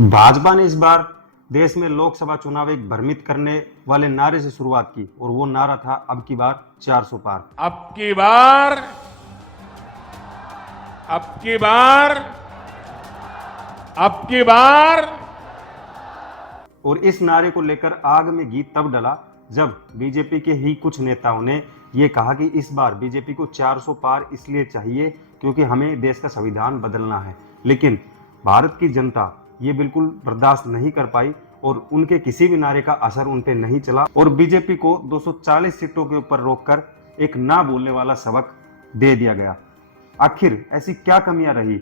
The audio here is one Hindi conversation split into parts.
भाजपा ने इस बार देश में लोकसभा चुनाव एक भ्रमित करने वाले नारे से शुरुआत की और वो नारा था अब की बार 400 पार। अब की बार अब की बार अब की बार और इस नारे को लेकर आग में घी तब डला जब बीजेपी के ही कुछ नेताओं ने ये कहा कि इस बार बीजेपी को 400 पार इसलिए चाहिए क्योंकि हमें देश का संविधान बदलना है। लेकिन भारत की जनता ये बिल्कुल बर्दाश्त नहीं कर पाई और उनके किसी भी नारे का असर उन पे नहीं चला और बीजेपी को 240 सीटों के ऊपर रोककर एक ना बोलने वाला सबक दे दिया गया। आखिर ऐसी क्या कमियां रही?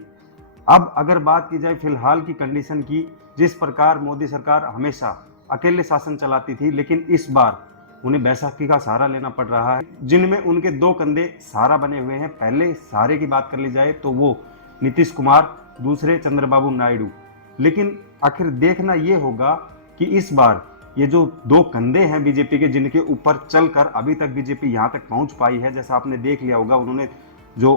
अब अगर बात की जाए फिलहाल की कंडीशन की, जिस प्रकार मोदी सरकार हमेशा अकेले शासन चलाती थी, लेकिन इस बार उन्हें बैसाखी का सहारा लेना पड़ रहा है, जिनमें उनके दो कंधे सहारा बने हुए हैं। पहले सहारे की बात कर ली जाए तो वो नीतीश कुमार, दूसरे चंद्रबाबू नायडू। लेकिन आखिर देखना यह होगा कि इस बार ये जो दो कंधे हैं बीजेपी के, जिनके ऊपर चलकर अभी तक बीजेपी यहां तक पहुंच पाई है, जैसा आपने देख लिया होगा, उन्होंने जो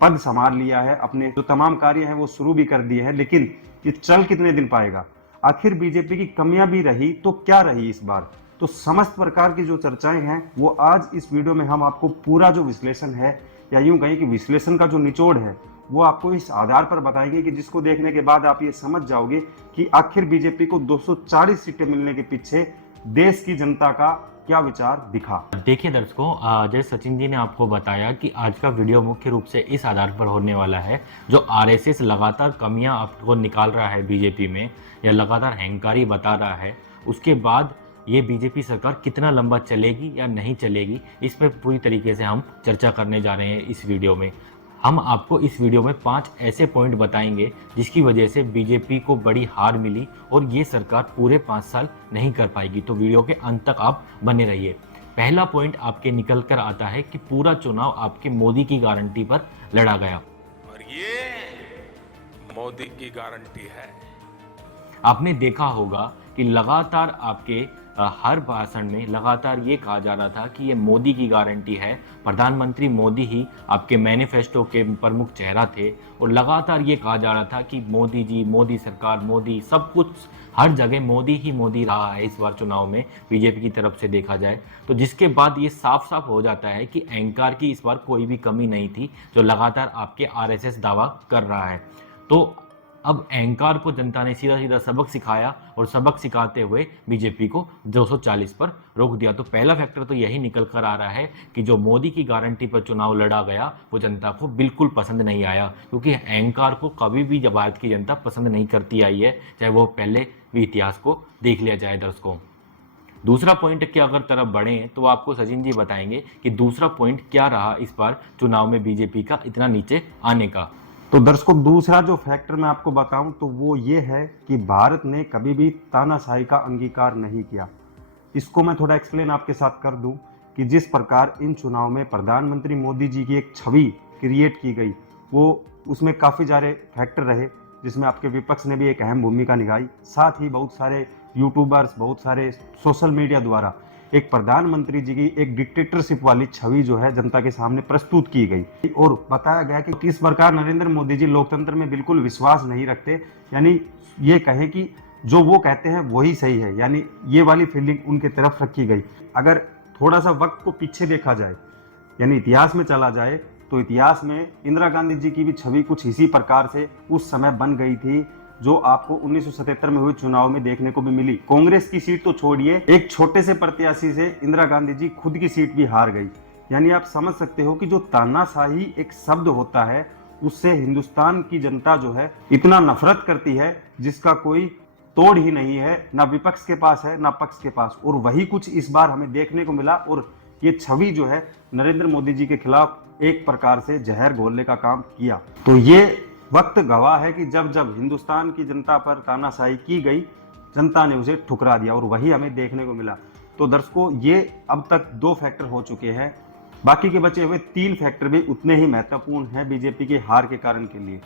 पद संभाल लिया है, अपने जो तमाम कार्य हैं वो शुरू भी कर दिए हैं, लेकिन ये चल कितने दिन पाएगा? आखिर बीजेपी की कमियां भी रही तो क्या रही इस बार? तो समस्त प्रकार की जो चर्चाएं हैं वो आज इस वीडियो में हम आपको पूरा जो विश्लेषण है, या यूं कहें कि विश्लेषण का जो निचोड़ है, वो आपको इस आधार पर बताएंगे कि जिसको देखने के बाद आप ये समझ जाओगे कि आखिर बीजेपी को 240 सीटें मिलने के पीछे देश की जनता का क्या विचार दिखा। देखिए दर्शकों, जैसे सचिन जी ने आपको बताया कि आज का वीडियो मुख्य रूप से इस आधार पर होने वाला है, जो आरएसएस लगातार कमियां आपको निकाल रहा है बीजेपी में, या लगातार अहंकारी बता रहा है, उसके बाद ये बीजेपी सरकार कितना लंबा चलेगी या नहीं चलेगी, इस पर पूरी तरीके से हम चर्चा करने जा रहे हैं इस वीडियो में। हम आपको इस वीडियो में 5 ऐसे पॉइंट बताएंगे जिसकी वजह से बीजेपी को बड़ी हार मिली और ये सरकार पूरे 5 साल नहीं कर पाएगी। तो वीडियो के अंत तक आप बने रहिए। पहला पॉइंट आपके निकल कर आता है कि पूरा चुनाव आपके मोदी की गारंटी पर लड़ा गया, और ये मोदी की गारंटी है। आपने देखा होगा कि लगातार आपके हर भाषण में लगातार ये कहा जा रहा था कि ये मोदी की गारंटी है, प्रधानमंत्री मोदी ही आपके मैनिफेस्टो के प्रमुख चेहरा थे, और लगातार ये कहा जा रहा था कि मोदी जी, मोदी सरकार, मोदी, सब कुछ हर जगह मोदी ही मोदी रहा है इस बार चुनाव में बीजेपी की तरफ से देखा जाए। तो जिसके बाद ये साफ साफ हो जाता है कि अहंकार की इस बार कोई भी कमी नहीं थी, जो लगातार आपके आरएसएस दावा कर रहा है। तो अब अहंकार को जनता ने सीधा सीधा सबक सिखाया और सबक सिखाते हुए बीजेपी को 240 पर रोक दिया। तो पहला फैक्टर तो यही निकल कर आ रहा है कि जो मोदी की गारंटी पर चुनाव लड़ा गया वो जनता को बिल्कुल पसंद नहीं आया, क्योंकि अहंकार को कभी भी भारत की जनता पसंद नहीं करती आई है, चाहे वो पहले भी इतिहास को देख लिया जाए दर्शकों। दूसरा पॉइंट की अगर तरफ बढ़े तो आपको सचिन जी बताएंगे कि दूसरा पॉइंट क्या रहा इस बार चुनाव में बीजेपी का इतना नीचे आने का। तो दर्शकों, दूसरा जो फैक्टर मैं आपको बताऊं तो वो ये है कि भारत ने कभी भी तानाशाही का अंगीकार नहीं किया। इसको मैं थोड़ा एक्सप्लेन आपके साथ कर दूं कि जिस प्रकार इन चुनाव में प्रधानमंत्री मोदी जी की एक छवि क्रिएट की गई, वो उसमें काफ़ी सारे फैक्टर रहे, जिसमें आपके विपक्ष ने भी एक अहम भूमिका निभाई। साथ ही बहुत सारे यूट्यूबर्स, बहुत सारे सोशल मीडिया द्वारा एक प्रधानमंत्री जी की एक डिक्टेटरशिप वाली छवि जो है जनता के सामने प्रस्तुत की गई और बताया गया कि किस प्रकार नरेंद्र मोदी जी लोकतंत्र में बिल्कुल विश्वास नहीं रखते, यानी ये कहें कि जो वो कहते हैं वही सही है, यानी ये वाली फीलिंग उनके तरफ रखी गई। अगर थोड़ा सा वक्त को पीछे देखा जाए, यानी इतिहास में चला जाए, तो इतिहास में इंदिरा गांधी जी की भी छवि कुछ इसी प्रकार से उस समय बन गई थी, जो आपको 1977 में हुए चुनाव में देखने को भी मिली। कांग्रेस की सीट तो छोड़िए, एक छोटे से प्रत्याशी से इंदिरा गांधी जी खुद की सीट भी हार गई। यानी आप समझ सकते हो कि जो तानाशाही एक शब्द होता है, उससे हिंदुस्तान की जनता जो है इतना नफरत करती है जिसका कोई तोड़ ही नहीं है, ना विपक्ष के पास है ना पक्ष के पास। और वही कुछ इस बार हमें देखने को मिला और ये छवि जो है नरेंद्र मोदी जी के खिलाफ एक प्रकार से जहर घोलने का काम किया। तो ये वक्त गवाह है कि जब जब हिंदुस्तान की जनता पर तानाशाही की गई, जनता ने उसे ठुकरा दिया और वही हमें देखने को मिला। तो दर्शकों, ये अब तक 2 फैक्टर हो चुके हैं, बाकी के बचे हुए 3 फैक्टर भी उतने ही महत्वपूर्ण हैं बीजेपी की हार के कारण के लिए।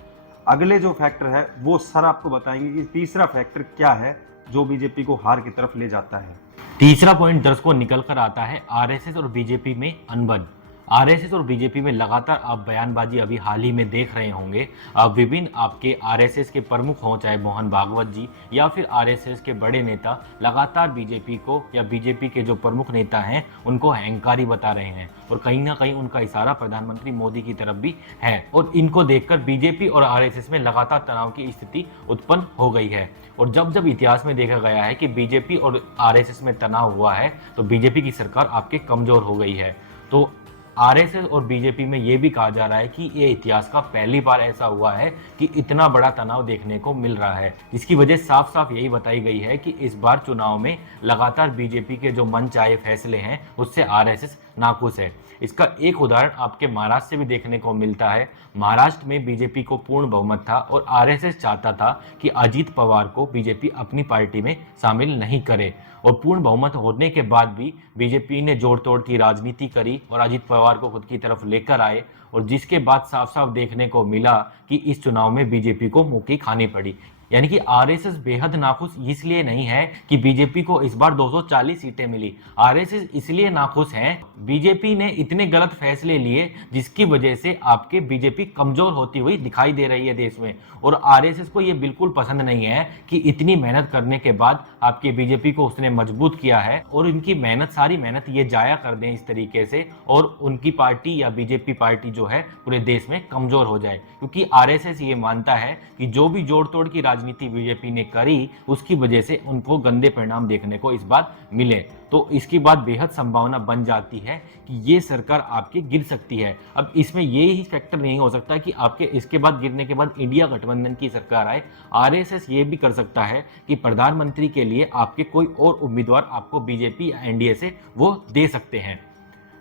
अगले जो फैक्टर है वो सर आपको बताएंगे कि तीसरा फैक्टर क्या है जो बीजेपी को हार की तरफ ले जाता है। तीसरा पॉइंट दर्शकों निकल कर आता है आरएसएस और बीजेपी में अनबन। आरएसएस और बीजेपी में लगातार आप बयानबाजी अभी हाल ही में देख रहे होंगे। विभिन्न आपके आरएसएस के प्रमुख हों, चाहे मोहन भागवत जी या फिर आरएसएस के बड़े नेता, लगातार बीजेपी को या बीजेपी के जो प्रमुख नेता हैं उनको अहंकारी बता रहे हैं और कहीं ना कहीं उनका इशारा प्रधानमंत्री मोदी की तरफ भी है। और इनको देखकर बीजेपी और आरएसएस में लगातार तनाव की स्थिति उत्पन्न हो गई है। और जब जब इतिहास में देखा गया है कि बीजेपी और आरएसएस में तनाव हुआ है तो बीजेपी की सरकार आपके कमजोर हो गई है। तो आरएसएस और बीजेपी में यह भी कहा जा रहा है कि ये इतिहास का पहली बार ऐसा हुआ है कि इतना बड़ा तनाव देखने को मिल रहा है, जिसकी वजह साफ साफ यही बताई गई है कि इस बार चुनाव में लगातार बीजेपी के जो मनचाहे फैसले हैं उससे आरएसएस नाखुश है। इसका एक उदाहरण आपके महाराष्ट्र से भी देखने को मिलता है। महाराष्ट्र में बीजेपी को पूर्ण बहुमत था और आरएसएस चाहता था कि अजीत पवार को बीजेपी अपनी पार्टी में शामिल नहीं करे, और पूर्ण बहुमत होने के बाद भी बीजेपी ने जोड़ तोड़ की राजनीति करी और अजीत पवार को खुद की तरफ लेकर आए, और जिसके बाद साफ साफ देखने को मिला कि इस चुनाव में बीजेपी को मुक्की खानी पड़ी। यानी कि आरएसएस बेहद नाखुश इसलिए नहीं है कि बीजेपी को इस बार 240 सीटें मिली। आरएसएस इसलिए नाखुश है, बीजेपी ने इतने गलत फैसले लिए जिसकी वजह से आपके बीजेपी कमजोर होती हुई दिखाई दे रही है देश में, और आरएसएस को ये बिल्कुल पसंद नहीं है कि इतनी मेहनत करने के बाद आपके बीजेपी को उसने मजबूत किया है और इनकी मेहनत, सारी मेहनत ये जाया कर दें इस तरीके से, और उनकी पार्टी या बीजेपी पार्टी जो है पूरे देश में कमजोर हो जाए। क्योंकि आरएसएस ये मानता है कि जो भी जोड़ तोड़ की राजनीति बीजेपी ने करी उसकी वजह से उनको गंदे परिणाम देखने को इस बार मिले। तो इसकी बात बेहद संभावना बन जाती है कि ये सरकार आपके गिर सकती है। अब इसमें ये ही फैक्टर नहीं हो सकता कि आपके इसके बाद गिरने के बाद इंडिया गठबंधन की सरकार आए। आरएसएस ये भी कर सकता है कि प्रधानमंत्री के लिए आपके कोई और उम्मीदवार आपको बीजेपी या एनडीए से वो दे सकते हैं।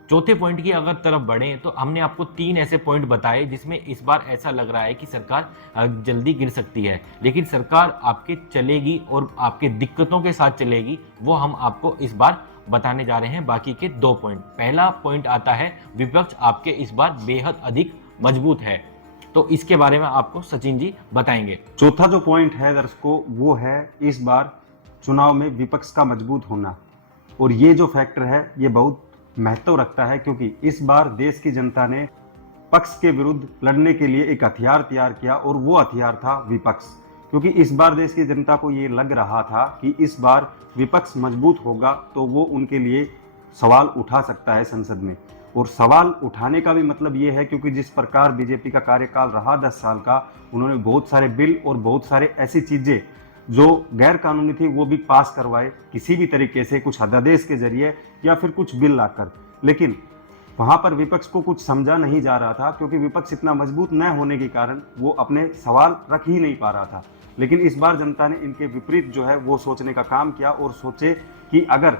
चौथे पॉइंट की अगर तरफ बढ़े तो हमने आपको 3 ऐसे पॉइंट बताए जिसमें इस बार ऐसा लग रहा है कि सरकार जल्दी गिर सकती है, लेकिन सरकार आपके चलेगी और आपके दिक्कतों के साथ चलेगी, वो हम आपको इस बार बताने जा रहे हैं। बाकी के 2 पॉइंट, पहला पॉइंट आता है विपक्ष आपके इस बार बेहद अधिक मजबूत है, तो इसके बारे में आपको सचिन जी बताएंगे। चौथा जो पॉइंट है दर्शकों वो है इस बार चुनाव में विपक्ष का मजबूत होना, और ये जो फैक्टर है ये बहुत महत्व रखता है क्योंकि इस बार देश की जनता ने पक्ष के विरुद्ध लड़ने के लिए एक हथियार तैयार किया और वो हथियार था विपक्ष। क्योंकि इस बार देश की जनता को ये लग रहा था कि इस बार विपक्ष मजबूत होगा तो वो उनके लिए सवाल उठा सकता है संसद में, और सवाल उठाने का भी मतलब ये है क्योंकि जिस प्रकार बीजेपी का कार्यकाल रहा 10 साल का, उन्होंने बहुत सारे बिल और बहुत सारे ऐसी चीजें जो गैर कानूनी थी वो भी पास करवाए किसी भी तरीके से, कुछ अध्यादेश के जरिए या फिर कुछ बिल लाकर। लेकिन वहां पर विपक्ष को कुछ समझा नहीं जा रहा था क्योंकि विपक्ष इतना मजबूत न होने के कारण वो अपने सवाल रख ही नहीं पा रहा था। लेकिन इस बार जनता ने इनके विपरीत जो है वो सोचने का काम किया और सोचे कि अगर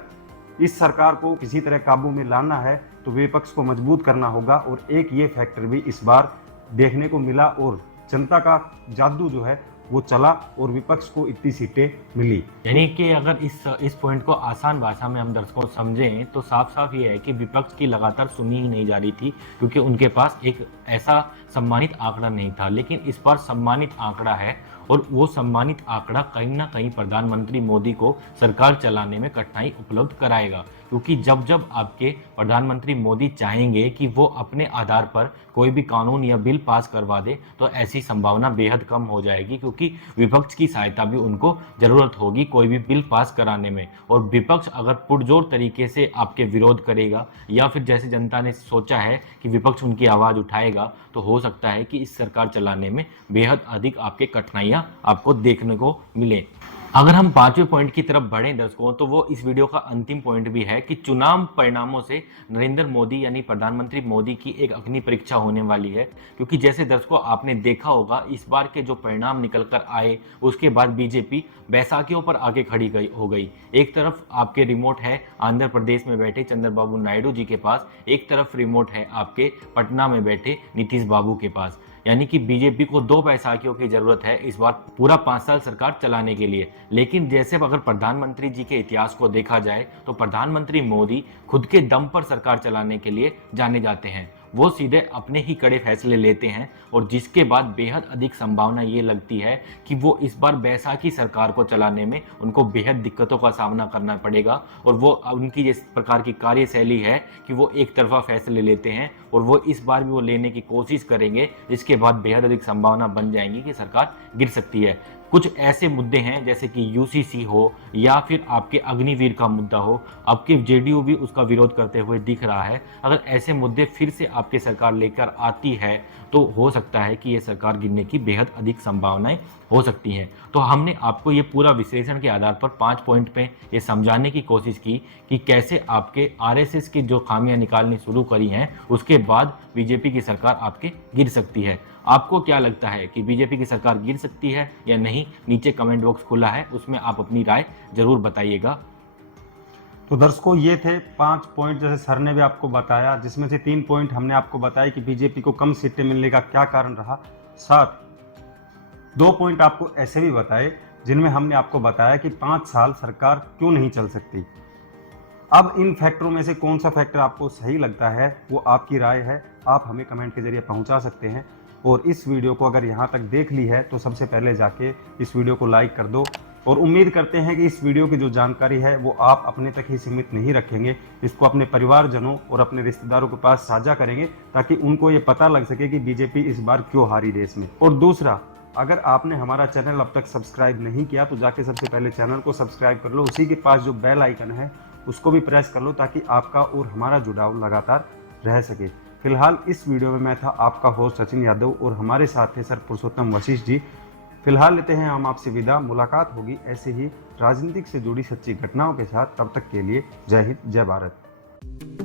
इस सरकार को किसी तरह काबू में लाना है तो विपक्ष को मजबूत करना होगा, और एक ये फैक्टर भी इस बार देखने को मिला और जनता का जादू जो है वो चला और विपक्ष को इतनी सीटें मिली। यानी कि अगर इस पॉइंट को आसान भाषा में हम दर्शकों को समझें तो साफ साफ ये है कि विपक्ष की लगातार सुनी ही नहीं जा रही थी क्योंकि उनके पास एक ऐसा सम्मानित आंकड़ा नहीं था। लेकिन इस बार सम्मानित आंकड़ा है और वो सम्मानित आंकड़ा कहीं ना कहीं प्रधानमंत्री मोदी को सरकार चलाने में कठिनाई उपलब्ध कराएगा, क्योंकि जब जब आपके प्रधानमंत्री मोदी चाहेंगे कि वो अपने आधार पर कोई भी कानून या बिल पास करवा दे तो ऐसी संभावना बेहद कम हो जाएगी, क्योंकि विपक्ष की सहायता भी उनको जरूरत होगी कोई भी बिल पास कराने में। और विपक्ष अगर पुरजोर तरीके से आपके विरोध करेगा या फिर जैसे जनता ने सोचा है कि विपक्ष उनकी आवाज़ उठाएगा तो हो सकता है कि इस सरकार चलाने में बेहद अधिक आपके कठिनाइयाँ आपको देखने को मिले। अगर हम 5वें पॉइंट की तरफ बढ़ें दर्शकों तो वो इस वीडियो का अंतिम पॉइंट भी है कि चुनाव परिणामों से नरेंद्र मोदी यानी प्रधानमंत्री मोदी की एक अग्नि परीक्षा होने वाली है। क्योंकि जैसे दर्शकों आपने देखा होगा इस बार के जो परिणाम निकल कर आए उसके बाद बीजेपी बैसाखियों पर आगे खड़ी हो गई। एक तरफ आपके रिमोट है आंध्र प्रदेश में बैठे चंद्रबाबू नायडू जी के पास, एक तरफ रिमोट है आपके पटना में बैठे नीतीश बाबू के पास। यानी कि बीजेपी को 2 बैसाखियों की जरूरत है इस बार पूरा 5 साल सरकार चलाने के लिए। लेकिन जैसे अगर प्रधानमंत्री जी के इतिहास को देखा जाए तो प्रधानमंत्री मोदी खुद के दम पर सरकार चलाने के लिए जाने जाते हैं। वो सीधे अपने ही कड़े फैसले लेते हैं और जिसके बाद बेहद अधिक संभावना ये लगती है कि वो इस बार बैसाखी सरकार को चलाने में उनको बेहद दिक्कतों का सामना करना पड़ेगा और वो उनकी जिस प्रकार की कार्यशैली है कि वो एक तरफा फैसले लेते हैं और वो इस बार भी वो लेने की कोशिश करेंगे, जिसके बाद बेहद अधिक संभावना बन जाएंगी कि सरकार गिर सकती है। कुछ ऐसे मुद्दे हैं जैसे कि यूसीसी हो या फिर आपके अग्निवीर का मुद्दा हो, आपके जेडीयू भी उसका विरोध करते हुए दिख रहा है। अगर ऐसे मुद्दे फिर से आपके सरकार लेकर आती है तो हो सकता है कि ये सरकार गिरने की बेहद अधिक संभावनाएं हो सकती हैं। तो हमने आपको ये पूरा विश्लेषण के आधार पर 5 पॉइंट पे ये समझाने की कोशिश की कि कैसे आपके आरएसएस की जो खामियां निकालनी शुरू करी हैं उसके बाद बीजेपी की सरकार आपके गिर सकती है। आपको क्या लगता है कि बीजेपी की सरकार गिर सकती है या नहीं? नीचे कमेंट बॉक्स खुला है, उसमें आप अपनी राय जरूर बताइएगा। तो दर्शकों, ये थे 5 पॉइंट जैसे सर ने भी आपको बताया, जिसमें से 3 पॉइंट हमने आपको बताया कि बीजेपी को कम सीटें मिलने का क्या कारण रहा। साथ 2 पॉइंट आपको ऐसे भी बताए जिनमें हमने आपको बताया कि 5 साल सरकार क्यों नहीं चल सकती। अब इन फैक्टरों में से कौन सा फैक्टर आपको सही लगता है वो आपकी राय है, आप हमें कमेंट के जरिए पहुंचा सकते हैं। और इस वीडियो को अगर यहाँ तक देख ली है तो सबसे पहले जाके इस वीडियो को लाइक कर दो और उम्मीद करते हैं कि इस वीडियो की जो जानकारी है वो आप अपने तक ही सीमित नहीं रखेंगे, इसको अपने परिवारजनों और अपने रिश्तेदारों के पास साझा करेंगे ताकि उनको ये पता लग सके कि बीजेपी इस बार क्यों हारी रेस में। और दूसरा, अगर आपने हमारा चैनल अब तक सब्सक्राइब नहीं किया तो जाके सबसे पहले चैनल को सब्सक्राइब कर लो, उसी के पास जो बेल आइकन है उसको भी प्रेस कर लो ताकि आपका और हमारा जुड़ाव लगातार रह सके। फिलहाल इस वीडियो में मैं था आपका होस्ट सचिन यादव और हमारे साथ थे सर पुरुषोत्तम वशिष्ठ जी। फिलहाल लेते हैं हम आपसे विदा, मुलाकात होगी ऐसे ही राजनीतिक से जुड़ी सच्ची घटनाओं के साथ। तब तक के लिए जय हिंद, जय भारत।